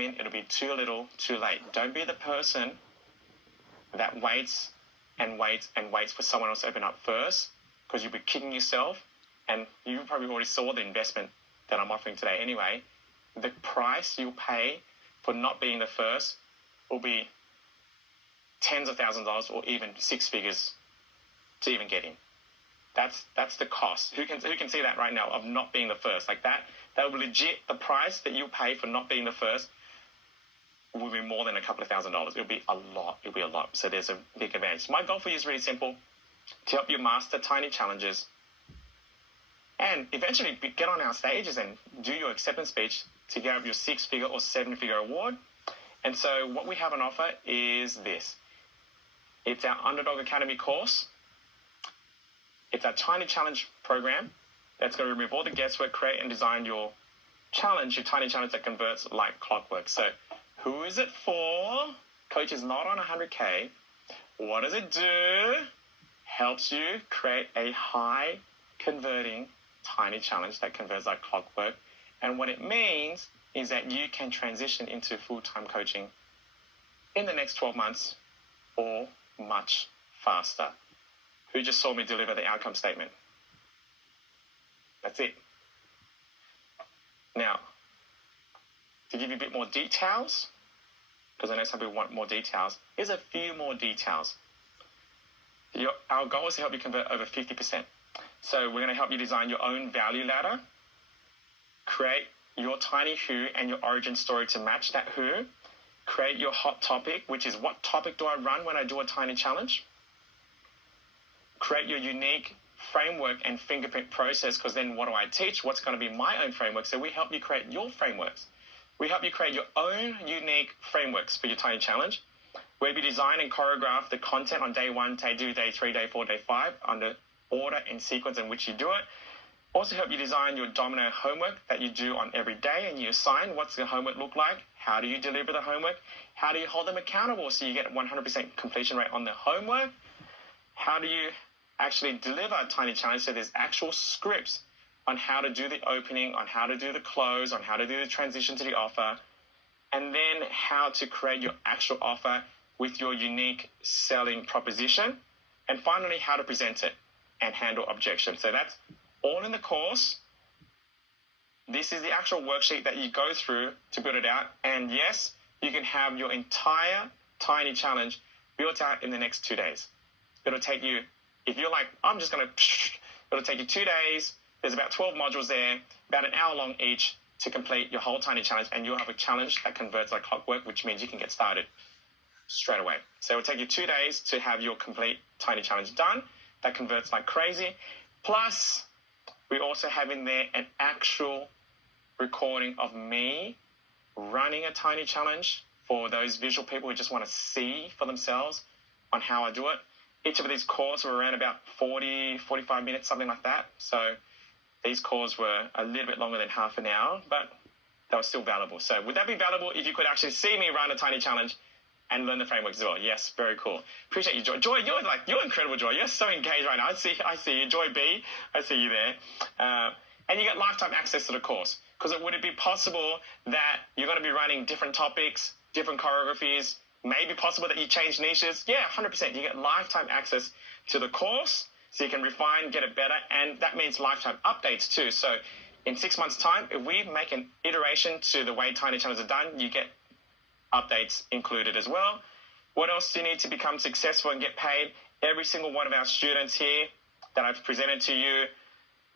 in, it'll be too little, too late. Don't be the person that waits and waits and waits for someone else to open up first, because you'll be kicking yourself, and you probably already saw the investment that I'm offering today anyway. The price you'll pay for not being the first will be tens of thousands of dollars or even six figures to even get in. That's the cost. Who can see that right now of not being the first? Like that will be legit. The price that you pay for not being the first will be more than a couple of $1,000s. It'll be a lot. It'll be a lot. So there's a big advantage. My goal for you is really simple: to help you master tiny challenges and eventually get on our stages and do your acceptance speech to get up your 6-figure or 7-figure award. And so what we have on offer is this. It's our Underdog Academy course. It's our Tiny Challenge program that's going to remove all the guesswork, create and design your challenge, your tiny challenge that converts like clockwork. So who is it for? Coach is not on 100K. What does it do? Helps you create a high converting tiny challenge that converts like clockwork. And what it means is that you can transition into full-time coaching in the next 12 months or much faster. Who just saw me deliver the outcome statement? That's it. Now, to give you a bit more details, because I know some people want more details, here's a few more details. Our goal is to help you convert over 50%. So we're going to help you design your own value ladder, create your tiny who and your origin story to match that who, create your hot topic, which is what topic do I run when I do a tiny challenge, create your unique framework and fingerprint process, because then what do I teach? What's going to be my own framework? So we help you create your frameworks. We help you create your own unique frameworks for your tiny challenge, where we design and choreograph the content on day 1, day 2, day 3, day 4, day 5, under order and sequence in which you do it. Also help you design your domino homework that you do on every day, and you assign what's the homework look like, how do you deliver the homework, how do you hold them accountable so you get 100% completion rate on the homework, how do you actually deliver a tiny challenge, so there's actual scripts on how to do the opening, on how to do the close, on how to do the transition to the offer, and then how to create your actual offer with your unique selling proposition, and finally how to present it and handle objections. So that's all in the course. This is the actual worksheet that you go through to build it out. And yes, you can have your entire tiny challenge built out in the next 2 days. It'll take you, if you're like, it'll take you 2 days. There's about 12 modules there, about an hour long each to complete your whole tiny challenge. And you'll have a challenge that converts like clockwork, which means you can get started straight away. So it'll take you 2 days to have your complete tiny challenge done. That converts like crazy. Plus, we also have in there an actual recording of me running a tiny challenge for those visual people who just want to see for themselves on how I do it. Each of these calls were around about 40, 45 minutes, something like that. So these calls were a little bit longer than half an hour, but they were still valuable. So would that be valuable if you could actually see me run a tiny challenge and learn the frameworks as well? Yes, very cool. Appreciate you, Joy. Joy, you're incredible, Joy. You're so engaged right now. I see you. Joy B, I see you there. And you get lifetime access to the course. Because would it be possible that you're going to be running different topics, different choreographies, maybe possible that you change niches? Yeah, 100%. You get lifetime access to the course so you can refine, get it better. And that means lifetime updates too. So in 6 months' time, if we make an iteration to the way tiny challenges are done, you get updates included as well. What else do you need to become successful and get paid? Every single one of our students here that I've presented to you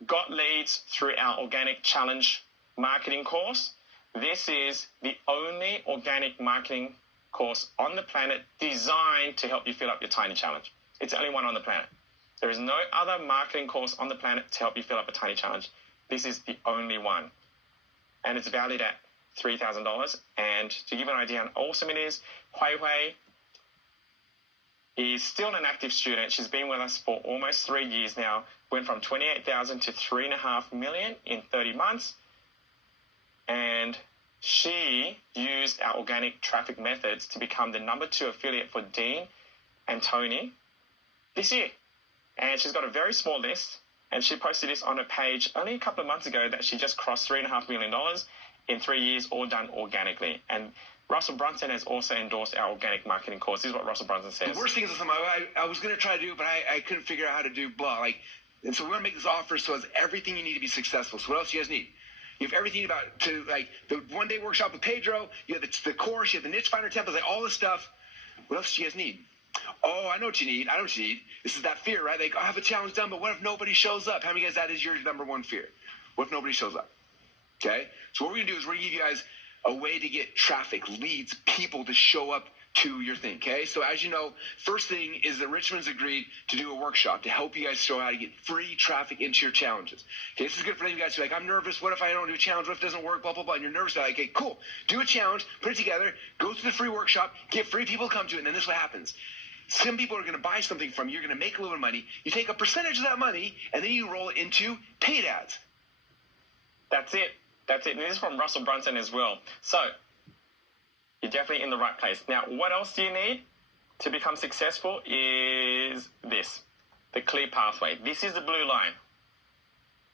got leads through our organic challenge marketing course. This is the only organic marketing course on the planet designed to help you fill up your tiny challenge. It's the only one on the planet. There is no other marketing course on the planet to help you fill up a tiny challenge. This is the only one. And it's valued at $3,000. And to give you an idea how awesome it is, Hui Hui is still an active student. She's been with us for almost 3 years now. Went from 28,000 to 3.5 million in 30 months. And she used our organic traffic methods to become the #2 affiliate for Dean and Tony this year. And she's got a very small list. And she posted this on her page only a couple of months ago that she just crossed $3.5 million in 3 years, all done organically. And Russell Brunson has also endorsed our organic marketing course. This is what Russell Brunson says. The worst thing is I was going to try to do it, but I couldn't figure out how to do blah. And so we're going to make this offer so it's everything you need to be successful. So what else do you guys need? You have everything the one-day workshop with Pedro. You have the course. You have the niche finder templates, all this stuff. What else do you guys need? Oh, I know what you need. I know what you need. This is that fear, right? I have a challenge done, but what if nobody shows up? How many guys that is your number one fear? What if nobody shows up? Okay? So what we're going to do is we're going to give you guys a way to get traffic, leads, people to show up to your thing, okay? So as you know, first thing is that Richmond's agreed to do a workshop to help you guys show how to get free traffic into your challenges. Okay, this is good for you guys who are like, I'm nervous. What if I don't do a challenge? What if it doesn't work? Blah, blah, blah. And you're nervous about it. Okay, cool. Do a challenge, put it together, go through the free workshop, get free people to come to it, and then this is what happens. Some people are going to buy something from you. You're going to make a little bit of money. You take a percentage of that money, and then you roll it into paid ads. That's it. That's it. And this is from Russell Brunson as well. So you're definitely in the right place. Now, what else do you need to become successful is this, the clear pathway. This is the blue line.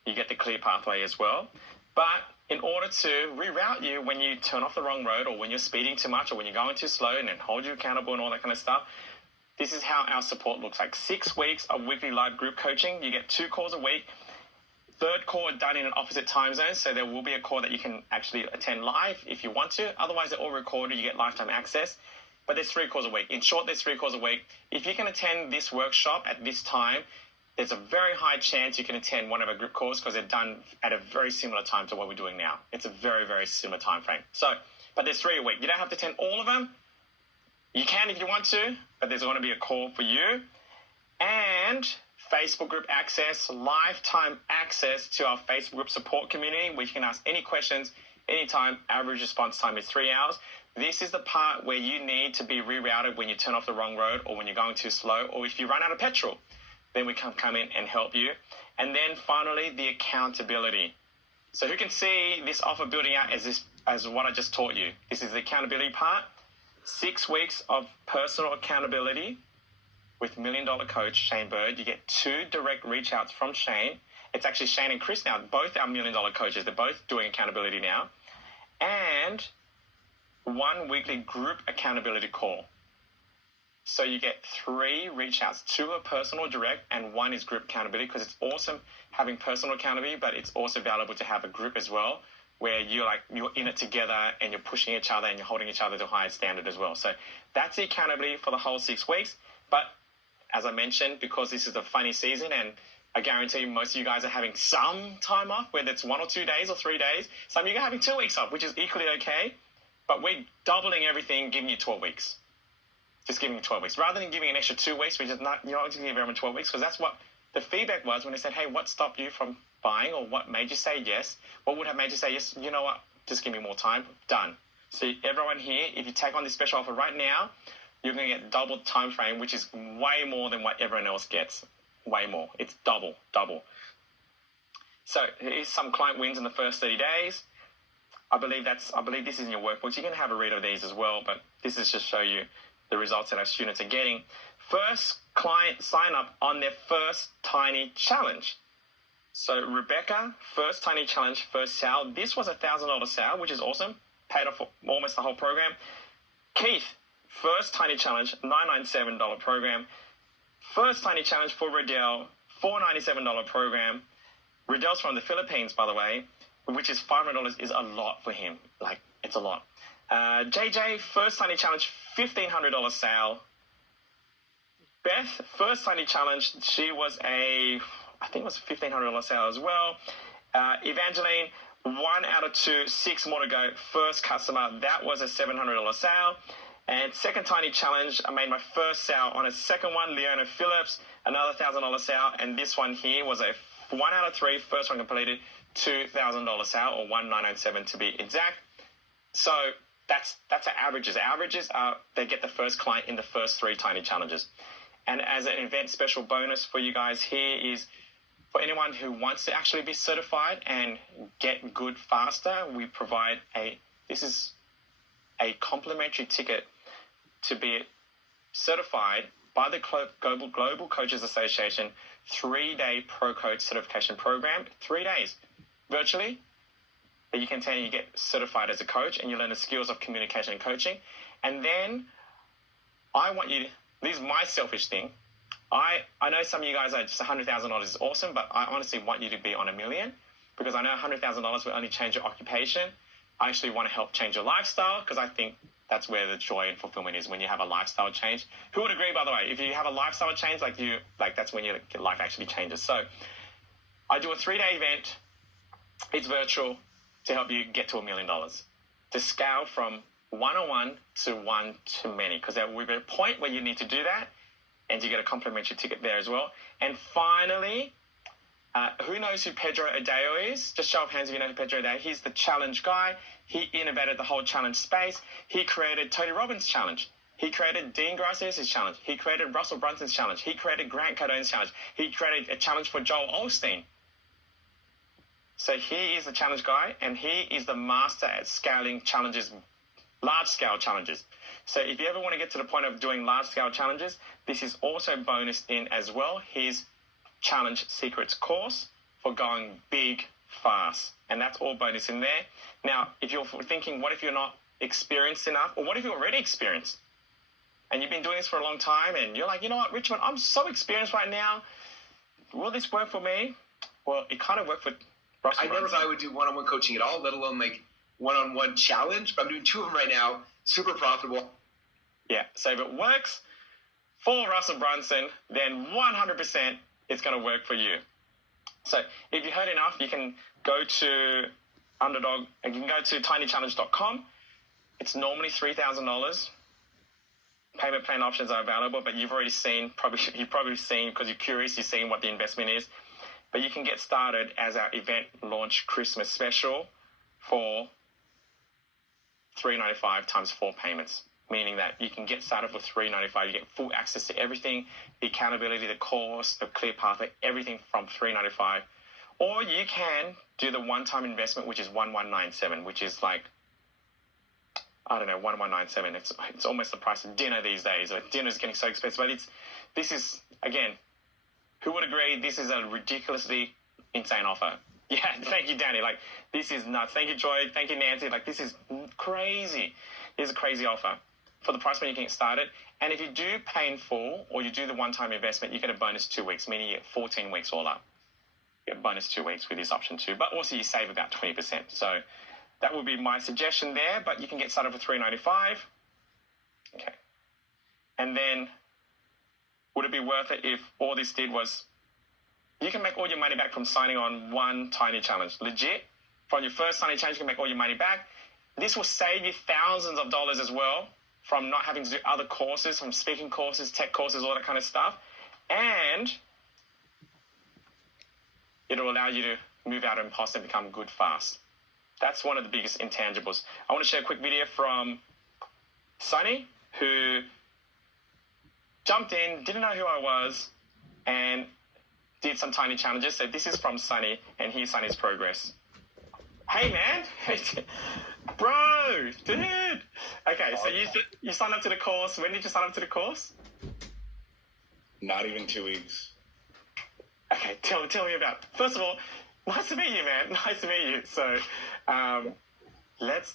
You get the clear pathway as well. But in order to reroute you when you turn off the wrong road or when you're speeding too much or when you're going too slow and then hold you accountable and all that kind of stuff, this is how our support looks like. 6 weeks of weekly live group coaching. You get 2 calls a week. Third call done in an opposite time zone, so there will be a call that you can actually attend live if you want to. Otherwise, they're all recorded. You get lifetime access. But there's 3 calls a week. In short, there's 3 calls a week. If you can attend this workshop at this time, there's a very high chance you can attend one of our group calls because they're done at a very similar time to what we're doing now. It's a very, very similar time frame. So, but there's 3 a week. You don't have to attend all of them. You can if you want to, but there's going to be a call for you. And Facebook group access, lifetime access to our Facebook group support community, where you can ask any questions anytime. Average response time is 3 hours. This is the part where you need to be rerouted when you turn off the wrong road or when you're going too slow or if you run out of petrol. Then we can come in and help you. And then finally, the accountability. So who can see this offer building out as what I just taught you? This is the accountability part. 6 weeks of personal accountability with $1 Million Coach Shane Bird. You get 2 direct reach outs from Shane. It's actually Shane and Chris now, both our $1 Million Coaches. They're both doing accountability now. And 1 weekly group accountability call. So you get 3 reach outs. 2 are personal direct and 1 is group accountability, because it's awesome having personal accountability, but it's also valuable to have a group as well, where you're in it together and you're pushing each other and you're holding each other to a higher standard as well. So that's the accountability for the whole 6 weeks. But as I mentioned, because this is the funny season, and I guarantee you most of you guys are having some time off, whether it's 1 or 2 days or 3 days. Some of you are having 2 weeks off, which is equally okay. But we're doubling everything, giving you 12 weeks. Just giving you 12 weeks. Rather than giving an extra 2 weeks, you're not going to give everyone 12 weeks, because that's what the feedback was when they said, hey, what stopped you from buying, or what made you say yes? What would have made you say yes? You know what? Just give me more time. Done. So everyone here, if you take on this special offer right now, you're going to get double time frame, which is way more than what everyone else gets. Way more. It's double. So here's some client wins in the first 30 days. I believe this is in your workbooks. You can have a read of these as well, but this is just show you the results that our students are getting. First client sign up on their first tiny challenge. So Rebecca, first tiny challenge, first sale. This was $1,000 sale, which is awesome. Paid off almost the whole program. Keith, first tiny challenge, $997 program. First tiny challenge for Riddell, $497 program. Riddell's from the Philippines, by the way, which is $500 is a lot for him. Like, it's a lot. JJ, first tiny challenge, $1,500 sale. Beth, first tiny challenge, she was I think it was a $1,500 sale as well. Evangeline, 1 out of 2, 6 more to go. First customer, that was a $700 sale. And second tiny challenge, I made my first sale on a second one, Leona Phillips, another $1,000 sale. And this one here was a 1 out of 3, first one completed, $2,000 sale, or $1,997 to be exact. So that's our averages. Averages are they get the first client in the first 3 tiny challenges. And as an event special bonus for you guys here is, for anyone who wants to actually be certified and get good faster, we provide this is a complimentary ticket to be certified by the Global Coaches Association 3-day pro coach certification program. 3 days, virtually, that you can attend and you get certified as a coach and you learn the skills of communication and coaching. And then I want you, this is my selfish thing. I know some of you guys are just $100,000 is awesome, but I honestly want you to be on $1 million because I know $100,000 will only change your occupation. I actually want to help change your lifestyle because I think that's where the joy and fulfillment is when you have a lifestyle change. Who would agree, by the way? If you have a lifestyle change, that's when your life actually changes. So I do a 3-day event. It's virtual to help you get to $1 million, to scale from one-on-one to one-to-many, because there will be a point where you need to do that, and you get a complimentary ticket there as well. And finally, who knows who Pedro Adao is? Just show of hands if you know who Pedro Adao is. He's the challenge guy. He innovated the whole challenge space. He created Tony Robbins' challenge. He created Dean Garcia's challenge. He created Russell Brunson's challenge. He created Grant Cardone's challenge. He created a challenge for Joel Osteen. So he is the challenge guy, and he is the master at scaling challenges, large-scale challenges. So if you ever want to get to the point of doing large-scale challenges, this is also bonused in as well. His Challenge Secrets course for going big, fast. And that's all bonus in there. Now, if you're thinking, what if you're not experienced enough? Or what if you're already experienced? And you've been doing this for a long time, and you're like, you know what, Richmond, I'm so experienced right now. Will this work for me? Well, it kind of worked for Russell. I never thought I would do one-on-one coaching at all, let alone like one-on-one challenge. But I'm doing 2 of them right now. Super profitable. Yeah. So if it works for Russell Brunson, then 100% it's going to work for you. So if you heard enough, you can go to Underdog and you can go to tinychallenge.com. It's normally $3,000. Payment plan options are available, but you've probably seen because you're curious, you've seen what the investment is. But you can get started as our event launch Christmas special for $395 times 4 payments, meaning that you can get started for $395. You get full access to everything, the accountability, the course, the clear pathway, everything from $395. Or you can do the one-time investment, which is $1197, which is like, I don't know, $1197. It's almost the price of dinner these days. Dinner's getting so expensive, but this is, again, who would agree this is a ridiculously insane offer? Yeah, thank you, Danny. Like, this is nuts. Thank you, Joy. Thank you, Nancy. Like, this is crazy. It's a crazy offer. For the price when you can get started. And if you do pay in full or you do the one-time investment, you get a bonus 2 weeks, meaning you get 14 weeks all up. You get a bonus 2 weeks with this option too. But also you save about 20%. So that would be my suggestion there, but you can get started for $395. Okay. And then would it be worth it if all this did was you can make all your money back from signing on one tiny challenge. Legit. From your first tiny challenge, you can make all your money back. This will save you thousands of dollars as well from not having to do other courses, from speaking courses, tech courses, all that kind of stuff. And it'll allow you to move out of imposter and become good fast. That's one of the biggest intangibles. I want to share a quick video from Sonny, who jumped in, didn't know who I was, and did some tiny challenges. So this is from Sonny, and here's Sonny's progress. Hey, man. Bro, dude. Okay, so you signed up to the course. When did you sign up to the course? Not even 2 weeks. Okay, tell me about it. First of all, nice to meet you, man. Nice to meet you. So, let's.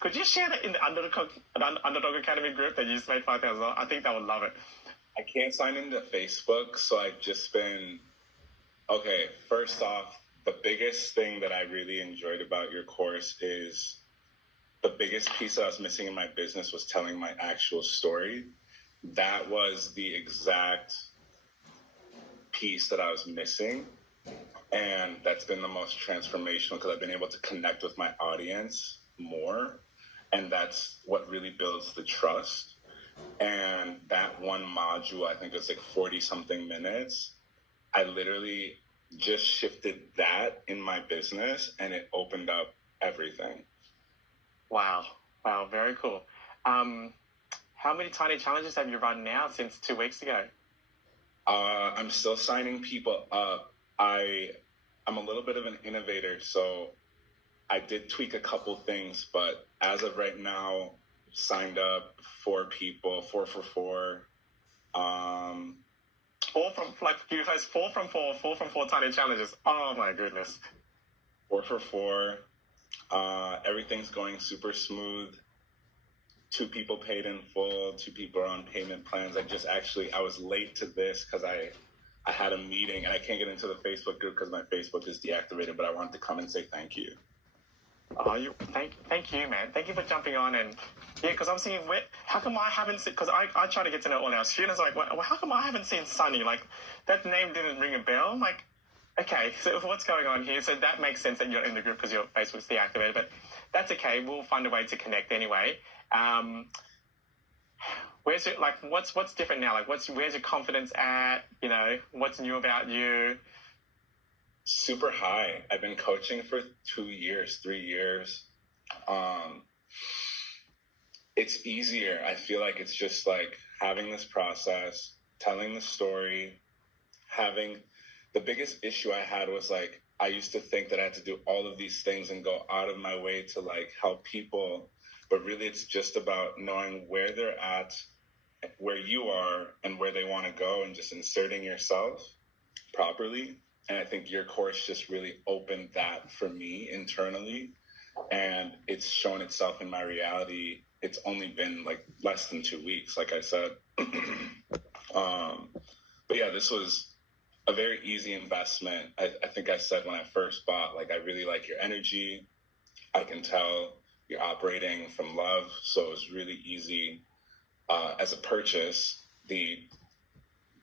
Could you share that in the Underdog Academy group that you just made $5,000? I think they would love it. I can't sign into Facebook, so I've just been. Okay, first off, the biggest thing that I really enjoyed about your course is the biggest piece that I was missing in my business was telling my actual story. That was the exact piece that I was missing. And that's been the most transformational because I've been able to connect with my audience more. And that's what really builds the trust. And that one module, I think it's like 40 something minutes. I literally just shifted that in my business and it opened up everything. Wow. Very cool. How many tiny challenges have you run now since 2 weeks ago? I'm still signing people up. I'm a little bit of an innovator, so I did tweak a couple things, but as of right now, signed up 4 people, 4 for 4. 4 from, like, you guys, 4 from 4 tiny challenges. Oh my goodness. 4 for 4. Everything's going super smooth. 2 people paid in full, 2 people are on payment plans. I was late to this because I had a meeting and I can't get into the Facebook group because my Facebook is deactivated, but I wanted to come and say thank you. Oh, thank you, man. Thank you for jumping on. And yeah, because I'm seeing, how come I haven't seen, because I try to get to know all our students, like, well, how come I haven't seen Sunny? Like, that name didn't ring a bell. I'm like, okay, so what's going on here? So that makes sense that you're in the group because your Facebook's deactivated, but that's okay. We'll find a way to connect anyway. Where's it, like, what's different now? Like, where's your confidence at? You know, what's new about you? Super high. I've been coaching for 2 years, 3 years. It's easier. I feel like it's just like having this process, telling the story, the biggest issue I had was like, I used to think that I had to do all of these things and go out of my way to like help people. But really it's just about knowing where they're at, where you are and where they want to go and just inserting yourself properly. And I think your course just really opened that for me internally. And it's shown itself in my reality. It's only been like less than 2 weeks, like I said. But yeah, this was a very easy investment. I think I said when I first bought, like, I really like your energy. I can tell you're operating from love. So it was really easy as a purchase.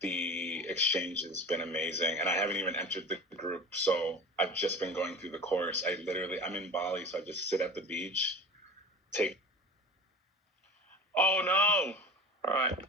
The exchange has been amazing, and I haven't even entered the group, so I've just been going through the course. I'm in Bali, so I just sit at the beach, take. Oh no! All right.